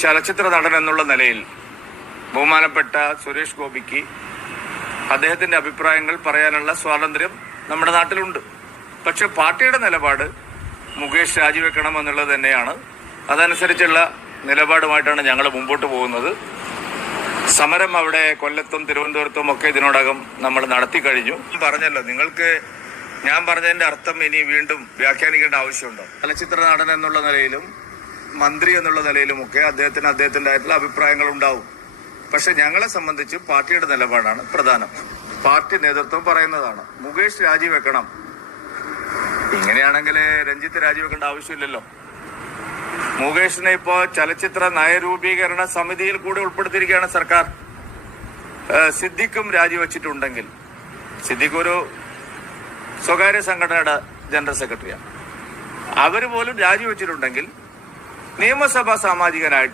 ചലച്ചിത്ര നടൻ എന്നുള്ള നിലയിൽ ബഹുമാനപ്പെട്ട സുരേഷ് ഗോപിക്ക് അദ്ദേഹത്തിന്റെ അഭിപ്രായങ്ങൾ പറയാനുള്ള സ്വാതന്ത്ര്യം നമ്മുടെ നാട്ടിലുണ്ട്. പക്ഷെ പാർട്ടിയുടെ നിലപാട് മുകേഷ് രാജിവെക്കണം എന്നുള്ളത് തന്നെയാണ്. അതനുസരിച്ചുള്ള നിലപാടുമായിട്ടാണ് ഞങ്ങൾ മുമ്പോട്ട് പോകുന്നത്. സമരം അവിടെ കൊല്ലത്തും തിരുവനന്തപുരത്തും ഒക്കെ ഇതിനോടകം നമ്മൾ നടത്തി കഴിഞ്ഞു. പറഞ്ഞല്ലോ, നിങ്ങൾക്ക് ഞാൻ പറഞ്ഞതിന്റെ അർത്ഥം ഇനി വീണ്ടും വ്യാഖ്യാനിക്കേണ്ട ആവശ്യമുണ്ടോ? ചലച്ചിത്ര നടൻ എന്നുള്ള നിലയിലും മന്ത്രി എന്നുള്ള നിലയിലുമൊക്കെ അദ്ദേഹത്തിൻ്റെതായിട്ടുള്ള അഭിപ്രായങ്ങൾ ഉണ്ടാവും. പക്ഷെ ഞങ്ങളെ സംബന്ധിച്ച് പാർട്ടിയുടെ നിലപാടാണ് പ്രധാനം. പാർട്ടി നേതൃത്വം പറയുന്നതാണ് മുകേഷ് രാജിവെക്കണം. ഇങ്ങനെയാണെങ്കിൽ രഞ്ജിത്ത് രാജിവെക്കേണ്ട ആവശ്യമില്ലല്ലോ. മുകേഷിനെ ഇപ്പോ ചലച്ചിത്ര നയരൂപീകരണ സമിതിയിൽ കൂടി ഉൾപ്പെടുത്തിയിരിക്കുകയാണ് സർക്കാർ. സിദ്ദിഖും രാജിവെച്ചിട്ടുണ്ടെങ്കിൽ, സിദ്ദിഖ് ഒരു സ്വകാര്യ സംഘടനയുടെ ജനറൽ സെക്രട്ടറിയാണ്, അവര് പോലും രാജിവെച്ചിട്ടുണ്ടെങ്കിൽ നിയമസഭാ സാമാജികനായിട്ട്